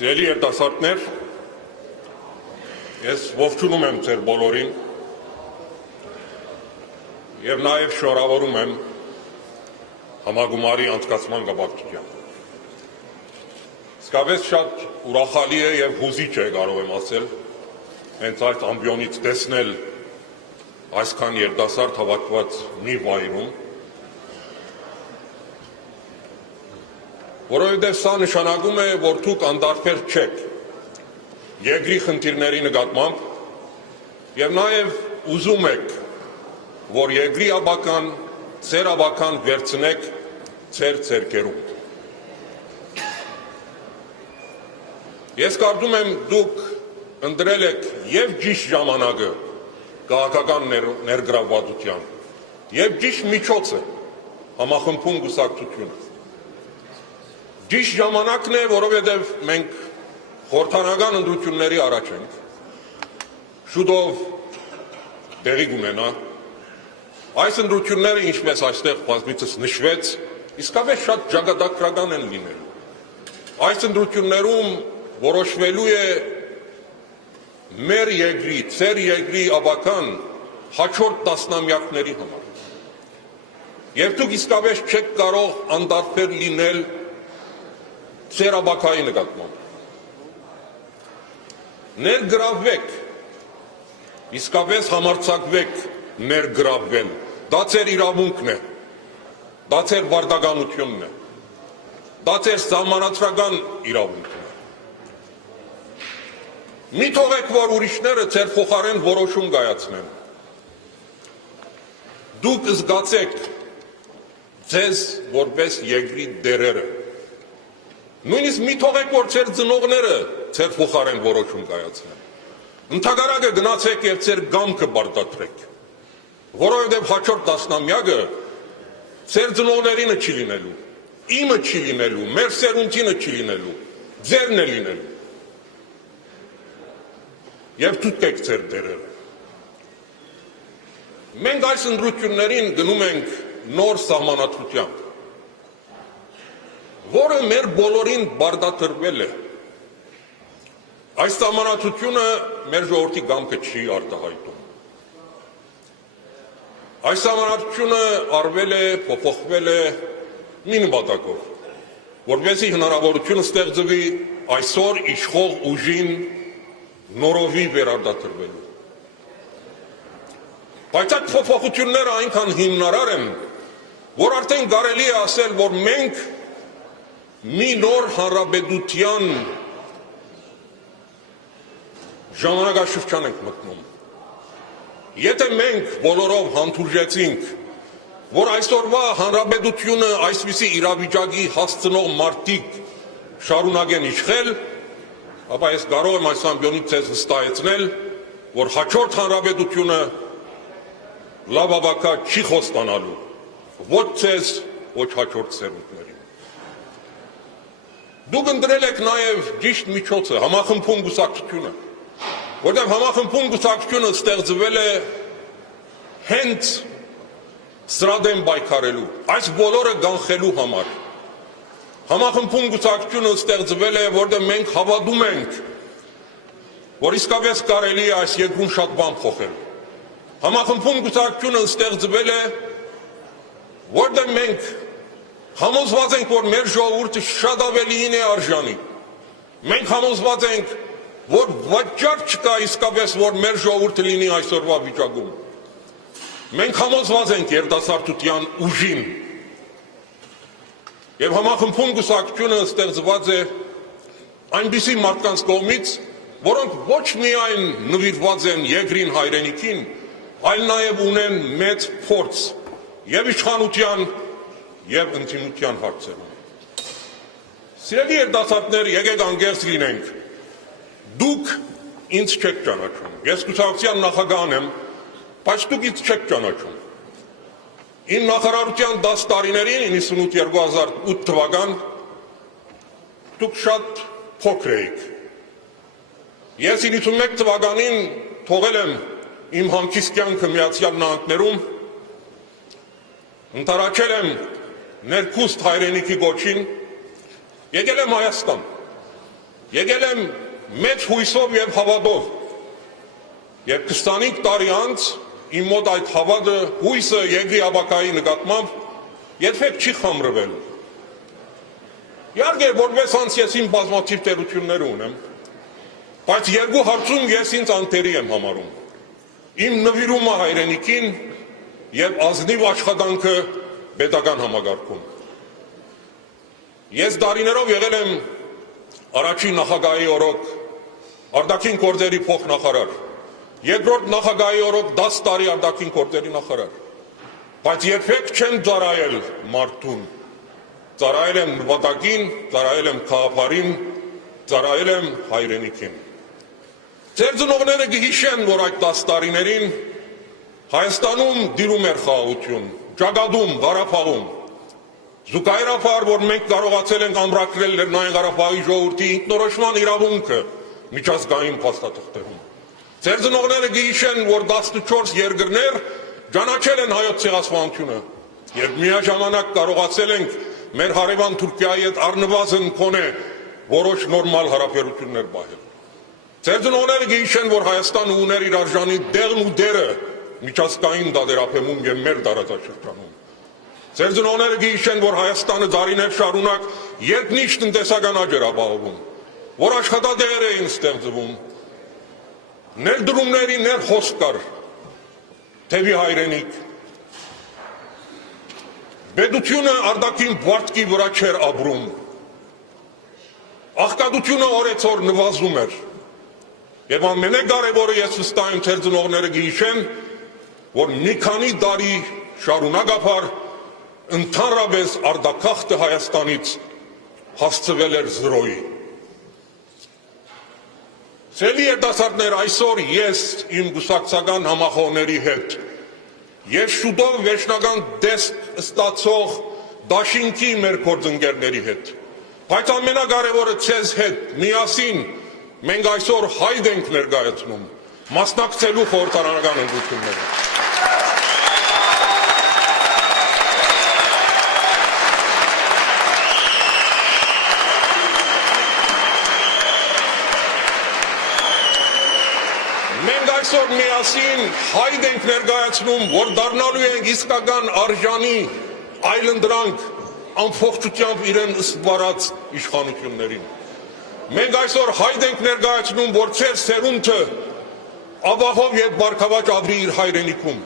Սիրելի երիտասարդներ, ես ողջունում եմ ձեր բոլորին եւ նաեւ շնորհավորում եմ համագումարի անցկացման կապակցությամբ։ Իսկապես շատ ուրախալի է եւ հուզիչ է, կարող եմ ասել, հենց այս ամբիոնից տեսնել այսքան երիտասարդ հավաքված մի վայրում, որովհետև սա նշանակում է, որ դուք անդարբեր չեք երկրի խնդիրների նկատմամբ եւ նաեւ ուզում եք, որ երկրի աբական, ձեր աբական վերցնեք ձեր ձեռքերում։ Ես կարծում եմ դուք ընտրել եք եւ ճիշտ ժամանակը քաղաքական ներգրավվածության եւ ճիշտ միջոցը համախմբում գուսակցությունը։ Ճիշտ ժամանակն է, որովհետև մենք խորհրդարանական ընտրությունների առաջ ենք, շուտով տեղի կունենա, այս ընտրությունները, ինչպես այստեղ բազմիցս նշվեց, իսկապես շատ ճակատագրական են լինելու։ Այս ընտրություններում որոշվելու է մեր երկրի, ձեր երկրի աբական հաջորդ տասնամյակների համար։ Եվ դուք իսկապես չեք կարող անդարբեր լինել ձեր աբակայի նկատմամբ։ Ներգրավվեք, իսկապես համարձակվեք ներգրավվել, դա ձեր իրավունքն է, դա ձեր պարտականությունն է, դա ձեր սահմանադրական իրավունքն է։ Մի թողեք, որ ուրիշները ձեր փոխարեն որոշում կայացնեն։ Դուք զգացեք ձեզ որպես երկրի դերերը։ Նույնիսկ մի թողեք, որ ձեր ծնողները ձեր փոխարեն որոշում կայացնեն։ Ընդհակառակը գնացեք եւ ձեր գամքը բարտադրեք, որովհետեւ հաջորդ տասնամյակը ձեր ծնողներինը չի լինելու, իմը չի լինելու, մեր սերունդինը չի լինելու, ձերն է լինելու։ Եվ դուք եք ձեր դերերը։ Մենք այս ընտրություններին գնում ենք նոր սահմանադրությամբ, որը մեր բոլորին բարդատրվել է։ Այս սահմանադրությունը մեր ժողովրդի կամքը չի արտահայտում։ Այս սահմանադրությունը արվել է, փոփոխվել է մի նպատակով, որպեսզի հնարավորություն ստեղծվի այսօր իշխող ուժին նորովի վերարտադրվելու։ Բայց այդ փոփոխությունները այնքան հիմնարար են, որ արդեն կարելի է ասել, որ մենք մի նոր հանրապետության ժամանակաշրջան ենք մտնում։ Եթե մենք բոլորով հանդուրժեցինք, որ այսօրվա հանրապետությունը այսպիսի իրավիճակի հասցնող մարդիկ շարունակեն իշխել, ապա ես կարող եմ այս ամբիոնից ձեզ վստահեցնել, որ հաջորդ հանրապետությունը լավ աբակա չի խոստանալու, ոչ ձեզ, ոչ հաջորդ սերունդներին։ Դուք ընտրել եք նաև ճիշտ միջոցը, համախմբում գուսակցությունը, որտեղ համախմբում գուսակցությունը ստեղծվել է հենց սրա դեմ պայքարելու, այս բոլորը կանխելու համար։ Համախմբում գուսակցությունը ստեղծվել է, որտեղ մենք հավատում ենք, որ իսկապես կարելի է այս երկրում շատ բան փոխել։ Համախմբում գուսակցությունը ստեղծվել է, որտեղ մենք համոզված ենք, որ մեր ժողովուրդը շատ ավելին է արժանի։ Մենք համոզված ենք, որ վաճառ չկա իսկապես, որ մեր ժողովուրդը լինի այսօրվա վիճակում։ Մենք համոզված ենք երիտասարդության ուժին։ Եվ համախմբում գուսակցությունը ստեղծված է այնպիսի մարդկանց կողմից, որոնք ոչ միայն նվիրված են երկրին հայրենիքին, այլ նաև ունեն մեծ փորձ եւ իշխանության եւ ընդդիմության հարցերում։ Սիրելի երիտասարդներ, եկեք անկեղծ լինենք։ Դուք ինձ չեք ճանաչում։ Ես կուսակցության նախագահն եմ, բայց դուք ինձ չեք ճանաչում։ Իմ նախարարության 10 տարիներին 98-2008 թվական դուք շատ փոքր էիք։ Ես 91 թվականին թողել եմ իմ հանգիստ կյանքը Միացյալ Նահանգներում, ընդառաջել եմ ներքուստ հայրենիքի գոչին, եկել եմ Հայաստան։ եկել եմ մեծ հույսով եւ հավատով, եւ 25 տարի անց իմ մոտ այդ հավատը, հույսը երկրի ապագայի նկատմամբ երբեք չի խամրվել։ Իհարկե, որպես անց ես իմ բազմաթիվ տերություններ ունեմ, բայց երկու հարցում ես ինձ անտերի եմ համարում։ Իմ նվիրումը հայրենիքին եւ ազնիվ աշխատանքը պետական համագարկում։ Ես դարիներով եղել եմ առաջին նախագահի օրոք արտաքին գործերի փոխնախարար, երկրորդ նախագահի օրոք 10 տարի արտաքին գործերի նախարար, բայց երբեք չեմ ծառայել մարդուն, ծառայել եմ նպատակին, ծառայել եմ քաղաքին, ծառայել եմ հայրենիքին։ Ձեր ծնողները գհիշեն, որ այդ 10 տարիներին Հայաստանում դիրում էր խաղաղություն, ճակատում, Ղարաբաղում։ Զուգահեռաբար, որ մենք կարողացել ենք ամրագրել Լեռնային Ղարաբաղի ժողովրդի ինքնորոշման իրավունքը միջազգային փաստաթղթերում։ Ձեր ծնողները գհիշեն, որ 14 երկրներ ճանաչել են հայոց ցեղասպանությունը, եւ միաժամանակ կարողացել ենք մեր հարևան Թուրքիայի հետ առնվազն կոնե որոշ նորմալ հարաբերություններ պահել։ Ձեր ծնողները գիտեն, որ Հայաստանը ուներ իր արժանի դերն ու դերը միջազգային դատերապեմում եւ մեր տարածաշրջանում։ Ձեր ծնողները գիտեն, որ Հայաստանը դարիներ շարունակ երկնիշ տնտեսական աճ էր ապահովում, որ աշխատատեղեր էին ստեղծվում, ներդրումների ներխոսք կար, թևի հայրենիք։ Պետությունը արտաքին վարկի վրա չէր ապրում, աղքատությունը օրեցօր նվազում էր, եւ ամենակարևորը ես վստահ եմ ձեր ծնողները գիտեն, որ մի քանի տարի շարունակաբար ընդհանրապես արտաքաղթը Հայաստանից հասցվել էր 0-ի։ Սելի երիտասարդներ, այսօր ես իմ կուսակցական համախոհների հետ Ես շուտով վերջնական դեսք ստացող դաշինքի մեր գործընկերների հետ, բայց ամենակարևորը ցեզ հետ միասին մենք այսօր հայտ ենք ներկայացնում մասնակցելու խորհրդարանական ընտրություններին։ Մենք այսօր միասին հայտ ենք ներկայացնում, որ դառնալու ենք իսկական արժանի այլընտրանք ամբողջությամբ իրեն ըստ իշխանություններին։ Մենք այսօր հայտ ենք ներկայացնում, որ ձեր սերունդը ապահով եւ բարգավաճ ապրի իր հայրենիքում։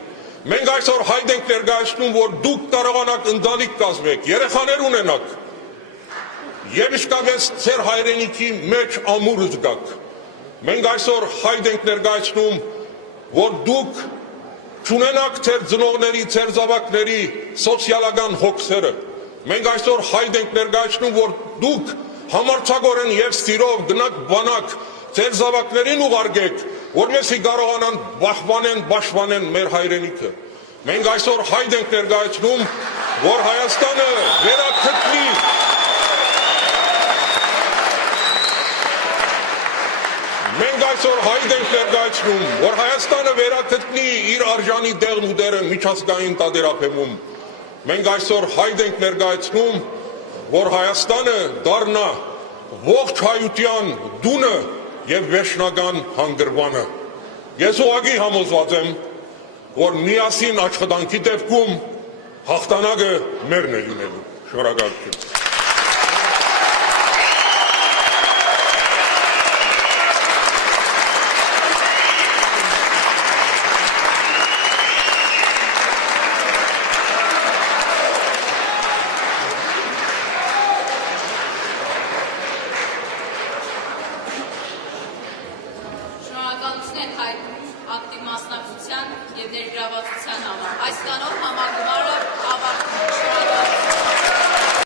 Մենք այսօր հայտ ենք ներկայացնում, որ դուք կարողանաք ընտանիք կազմեք, երեխաներ ունենաք եւ իսկապես ձեր հայրենիքի մեջ ամուր զգաք։ Մենք այսօր հայտ ենք ներկայացնում, որ դուք չունենաք ձեր ծնողների, ձեր զավակների սոցիալական հոգսերը։ Մենք այսօր հայտ ենք ներկայացնում, որ դուք համարձակորեն եւ սիրով գնաք բանակ ձեր զավակներին ուղարկեք, որովհետեւ կարողանան պաշտպանեն մեր հայրենիքը։ Մենք այսօր հայտ ենք ներկայացնում, որ Հայաստանը վերականգնի Մենք այսօր հայտ ենք ներկայացնում, որ Հայաստանը վերականգնի իր արժանի տեղն ու դերը միջազգային տարածքում։ Մենք այսօր հայտ ենք ներկայացնում, որ Հայաստանը դառնա ողջ հայության դունը եւ վերջնական հանգրվանը։ Ես ուղղակի համոզված եմ, որ միասին աշխատանքի դեպքում հաղթանակը մերն է լինելու։ Շնորհակալություն։ Ակտիվ մասնակցության եւ ներգրավվածության համար։ Այս կանոն